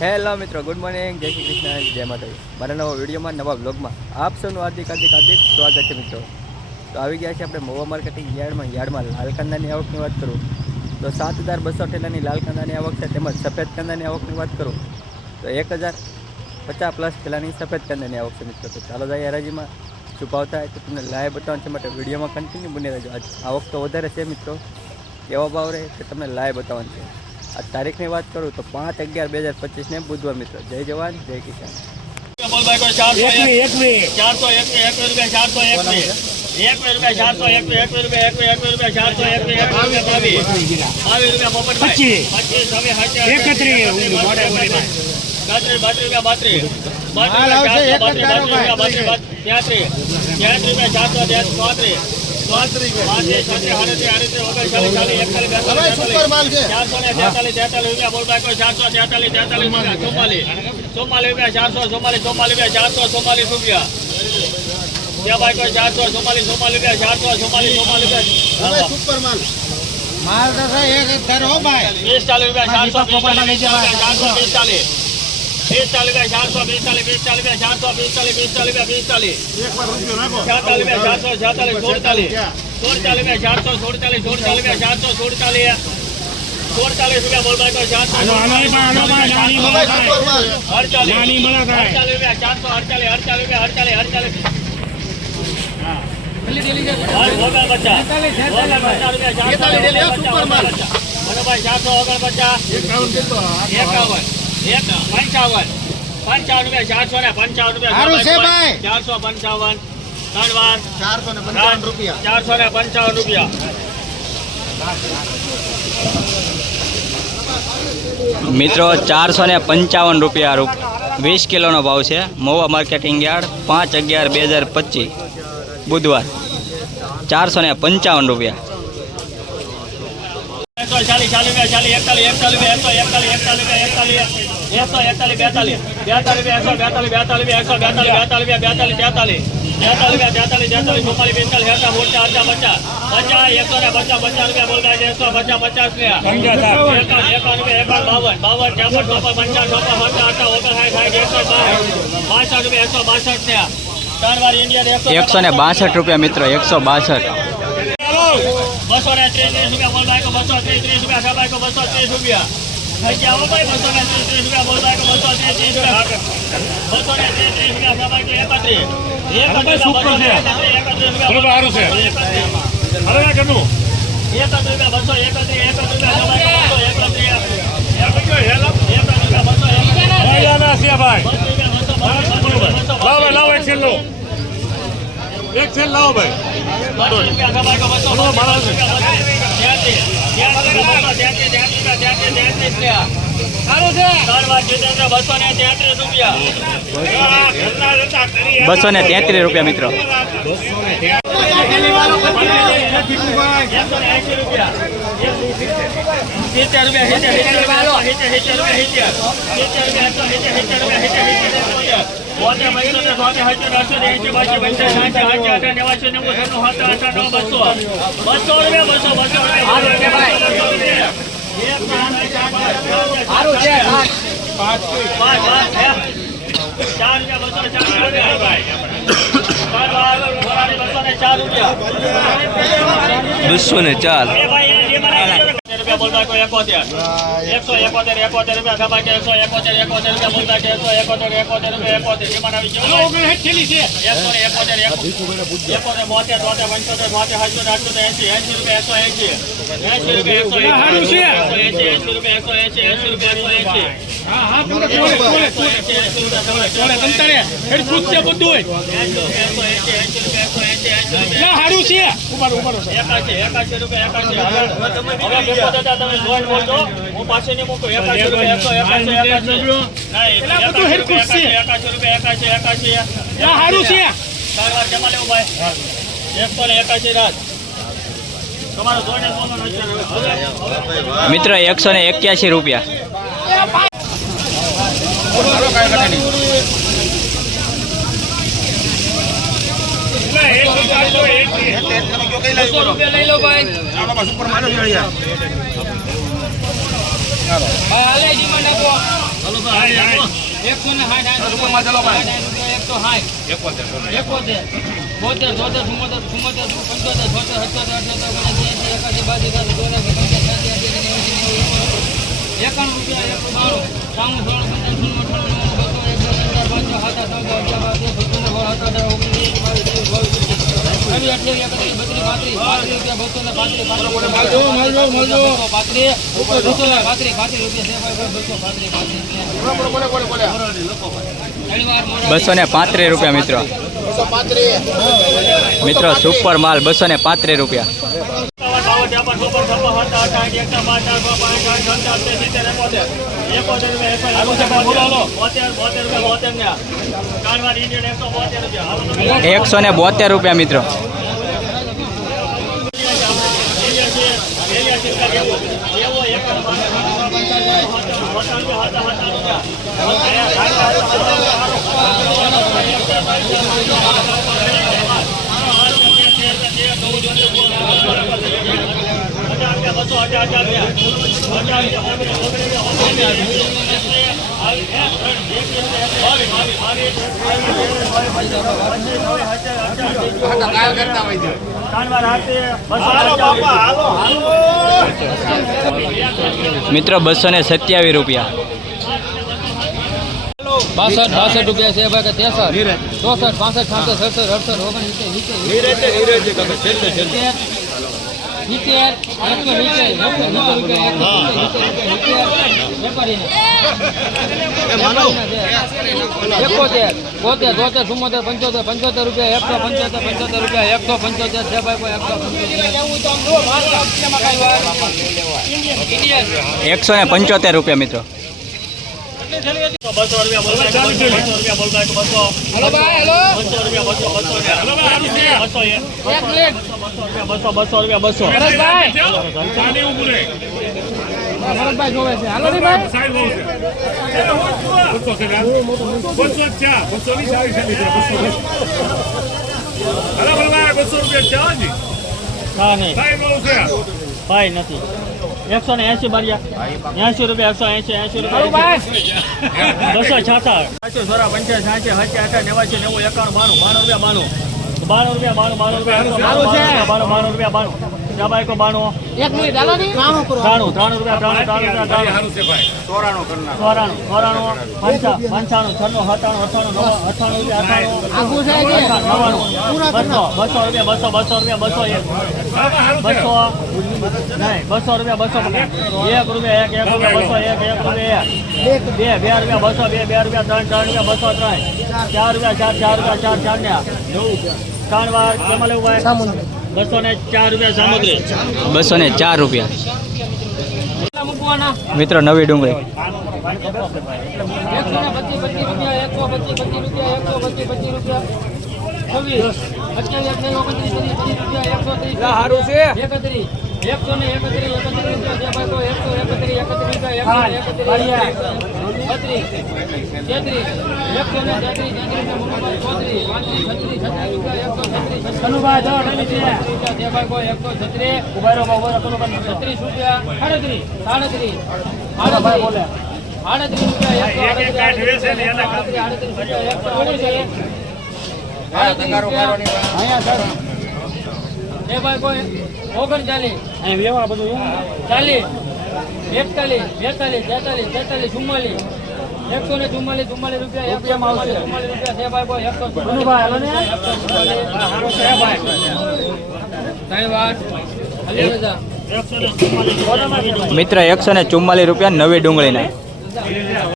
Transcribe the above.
Hello મિત્રો good morning જય શ્રી કૃષ્ણ. જય માતાજી. મારા નવા વિડીયોમાં, નવા બ્લોગમાં આપ સૌનું હાર્દિક હાર્દિક હાર્દિક સ્વાગત છે મિત્રો. તો આવી ગયા છે આપણે મોવા માર્કેટિંગ યાર્ડમાં. યાર્ડમાં લાલ કાંદાની આવકની વાત કરું, તો સાત હજાર બસો ઠેલાની લાલ કાંદાની આવક છે, તેમજ સફેદ કાંદાની આવકની વાત કરું, તો એક હજાર પચાસ પ્લસ ઠેલાની સફેદ કાંદાની આવક છે મિત્રો. તો ચાલો જાય હરાજીમાં. છુપાવતા હોય તો તમને લાઈવ બતાવવાનું છે, માટે વિડીયોમાં કન્ટિન્યુ બની રહેજો. આવક તો વધારે છે મિત્રો. એવા ભાવ રહે તે તમને લાઈવ બતાવવાનું છે. તારીખની વાત કરું તો પાંચ અગિયાર બે હજાર પચીસને બુધવાર મિત્રો. જય જવાન જય કિસાન. ચારસો એક. એકવી. એકવી ચારસો એકવી એકવી રૂપિયા ચારસો એકવી. એકવી રૂપિયા ચારસો એકવી એકવી રૂપિયા એકવી એકવી રૂપિયા ચારસો એકવી એકવી રૂપિયા બાવીસ બાવીસ. રૂપિયા પોપટભાઈ. પચીસ. પચીસ એકત્રીસ. બત્રીસ, મોઢે મોઢે બત્રીસ બત્રીસ રૂપિયા બત્રીસ હાલ આવશે, એક જ બત્રીસ તારો રૂપિયા બત્રીસ તેત્રીસ. તેત્રીસ રૂપિયા ચારસો તેત્રીસ ચોત્રીસ. ચોત્રીસ પાંત્રીસ માલ તો એક ધરો ભાઈ વીસ ચાલીસ રૂપિયા. ચારસો વીસ ચાલીસ વીસ ચાલીસ રૂપિયા ચારસો વીસ ચાલીસ વીસ ચાલીસ રૂપિયા ચારસો વીસ ચાલીસ વીસ ચાલીસ રૂપિયા વીસ ચાલીસ છેતાલીસ રૂપિયા ચારસો છેતાલીસ સુડતાલીસ સુડતાલીસ રૂપિયા ચારસો સુડતાલીસ સુડતાલીસ રૂપિયા ચારસો સુડતાલીસ સુડતાલીસ રૂપિયા બોલ ભાઈ કોઈ ચારસો આનો આનો પણ આનો પણ નાની મળે થાય અડતાલીસ નાની મળે થાય અડતાલીસ રૂપિયા ચારસો અડતાલીસ અડતાલીસ રૂપિયા અડતાલીસ અડતાલીસ ઓગણ પચાસ ઓગણ પચાસ રૂપિયા ચારસો ઓગણ પચાસ મનોભાઈ ચારસો ઓગણ પચાસ એકાવન એક પંચાવન. પંચાવન રૂપિયા ચારસો ને પંચાવન રૂપિયા. સારું છે ભાઈ. ચારસો પંચાવન. ત્રણ વાર. ચારસો ને પંચાવન રૂપિયા. ચારસો ને પંચાવન રૂપિયા. મિત્રો ચારસો ને પંચાવન રૂપિયા રૂપ વીસ કિલોનો ભાવ છે. મોવા માર્કેટિંગ યાર્ડ પાંચ અગિયાર બે હજાર પચીસ. બુધવાર. ચારસો ને પંચાવન રૂપિયા. એકસો ચાલીસ ચાલીસ રૂપિયા ચાલીસ એકતાલીસ એકતાલીસ રૂપિયા એકસો એકતાલીસ એકતાલીસ રૂપિયા એકતાલીસ. એકસો એકતાલીસ બેતાલીસ બેતાલીસ એકસો બેતાલીસ બેતાલીસ એકસો બેતાલીસ બેતાલીસ રૂપિયા બેતાલીસ તેતાલીસ તેતાલીસ તેતાલીસ તેતાલીસ ચુમ્માલીસ પિસ્તાલીસ એસા મોટા પચાસ પચાસ એકસો ને પચાસ પચાસ રૂપિયા બોલતા છે એકસો પચાસ પચાસ રૂપિયા એકાવન એકાવન રૂપિયા એકાવન બાવન બાવન ત્રેપન ચોપન પંચાવન ચોપન સત્તર અઠા ઓગણ સાઠ સાઠ એકસો બાસઠ બાસઠ રૂપિયા એકસો બાસઠ થયા ત્રણ વાર ઇન્ડિયન એકસો ને બાસઠ રૂપિયા મિત્રો એકસો બાસઠ બસો ને ત્રીસ ત્રીસ રૂપિયા બોલતા બસો ત્રીસ ત્રીસ રૂપિયા સભાઈ બસો ત્રીસ રૂપિયા થઈ ગયા ભાઈ બસો ને ત્રીસ રૂપિયા બોલ ભાઈ બસો ત્રીસ ત્રીસ રૂપિયા બસો ને ત્રીસ રૂપિયા સભાઈ કે એકત્રીસ એકત્રીસ ને રૂપિયા ના બસો એકત્રીસ એકત્રીસ રૂપિયા લાવો એક સેલ એક સેલ લાવો ભાઈ બસો ને તેત્રીસ રૂપિયા બસો ને તેત્રીસ રૂપિયા મિત્રો. બસો રૂપિયા બસો બસો રૂપિયા. સારું છે પાંચ ચાર. રૂપિયા બસો ને ચાર. રૂપિયા ચાર રૂપિયા એકોતેર. એકસો એકોતેર એકોતેર રૂપિયા ખબર કે એકસો એકોતેર એકોતેર રૂપિયા એકસો એકોતેર એકોતેર રૂપિયા એકોતેર. આવી એકસો એકોતેર એકોતેર બોતેર તોતેર પંચોતેર બોતેર અઠ્યોતેર અઠ્યોતેર એસી એસી રૂપિયા એકસો એસી એસી રૂપિયા એસી એસી રૂપિયા એસી એસી રૂપિયા એસી બોલવાનું છે. હવે મિત્રો એકસો ને એક્યાસી રૂપિયા. બસો રૂપિયા લઈ લો ભાઈ ને સાઠ આઠ રૂપિયા એકસો સાઠ અઠ્યોતેર ઓગણસી એકાસી સાઠી એકાણું રૂપિયા એકસો બાણું ત્રાણું સોળ પંચાવન અઠાણું નવ્વાણું બસો એકસો પંચાવન પાંચસો બાવીસ છવ્વીસ ને પાંત્રીસ રૂપિયા મિત્રો. મિત્રો સુપર માલ બસો ને પાંત્રીસ રૂપિયા. છે ભાઈ બસો પાંત્રીસ પાંત્રીસ બસો ને પાંત્રીસ રૂપિયા મિત્રો મિત્રો સુપર માલ બસો ને પાંત્રીસ રૂપિયા એકસો ને બોતેર રૂપિયા મિત્રો મિત્રો બસો ને સત્યાવીસ રૂપિયા. બાસઠ બાસઠ રૂપિયા છે ભાઈ કે ત્રેસઠ? ચોસઠ પાસઠ છાસઠ સડસઠ અડસઠ ઓગણીસ બોતેર તોતેર ચુમ્મોતેર પંચોતેર પંચોતેર રૂપિયા એકસો પંચોતેર પંચોતેર રૂપિયા એકસો પંચોતેર છે ભાઈ કોઈ એકસો પંચોતેર. એકસો ને પંચોતેર રૂપિયા મિત્રો. બસો રૂપિયા બસો બસો બસો રૂપિયા બસો બસો ભાઈ બસો બસો ભરતભાઈ જોવે છે હાલો ભાઈ બસો રૂપિયા છે ભાઈ નથી. એકસો ને એસી બારિયા. એસી રૂપિયા એકસો એસી એસી રૂપિયા. બસો છાસઠ સાતસો સોરા હસી અઠા નેવાસી નેવું એકાણું બાણું બાણું રૂપિયા બાણું. બાણું રૂપિયા બાણું બાણું રૂપિયા બાણું બાણું રૂપિયા બાણું. જાબાઈ કો બાણું. ની ત્રાણું કરો. ત્રાણું ત્રાણું રૂપિયા ત્રાણું સારું છે ભાઈ. ચોરાણું ચોરાણું પંચા પંચાણું છન્નું સત્તાણું અઠાણું નવ અઠાણું રૂપિયા અઠાણું નવ્વાણું બસો બસો રૂપિયા બસો બસો રૂપિયા બસો એક. બસો નહીં બસો રૂપિયા બસો એક રૂપિયા એક એક રૂપિયા બસો એક એક રૂપિયા એક. બે બે રૂપિયા બસો બે બે રૂપિયા ત્રણ ત્રણ રૂપિયા બસો ત્રણ. ચાર. રૂપિયા ચાર ચાર રૂપિયા ચાર ચાર ને ત્રણ વાર જમા લેવું ભાઈ બસો ને ચાર રૂપિયા સામગ્રી બસો ને ચાર રૂપિયા મિત્રો નવી ડુંગળી એકસો ને એકત્રીસ છત્રીસ રૂપિયા સાડત્રીસ સાડત્રીસ આડત્રીસ રૂપિયા ઓગણચાલીસ ચાલીસ એકતાલીસ બેતાલીસ તેતાલીસ તેતાલીસ ચુમ્માલીસ. એકસો ને ચુમ્માલીસ ચુમ્માલીસ રૂપિયા એકસો ચુમ્માલીસ રૂપિયા છે ભાઈ એકસો ચુમ્માલીસ. મિત્ર એકસો ને ચુમ્માલીસ રૂપિયા નવી ડુંગળીના.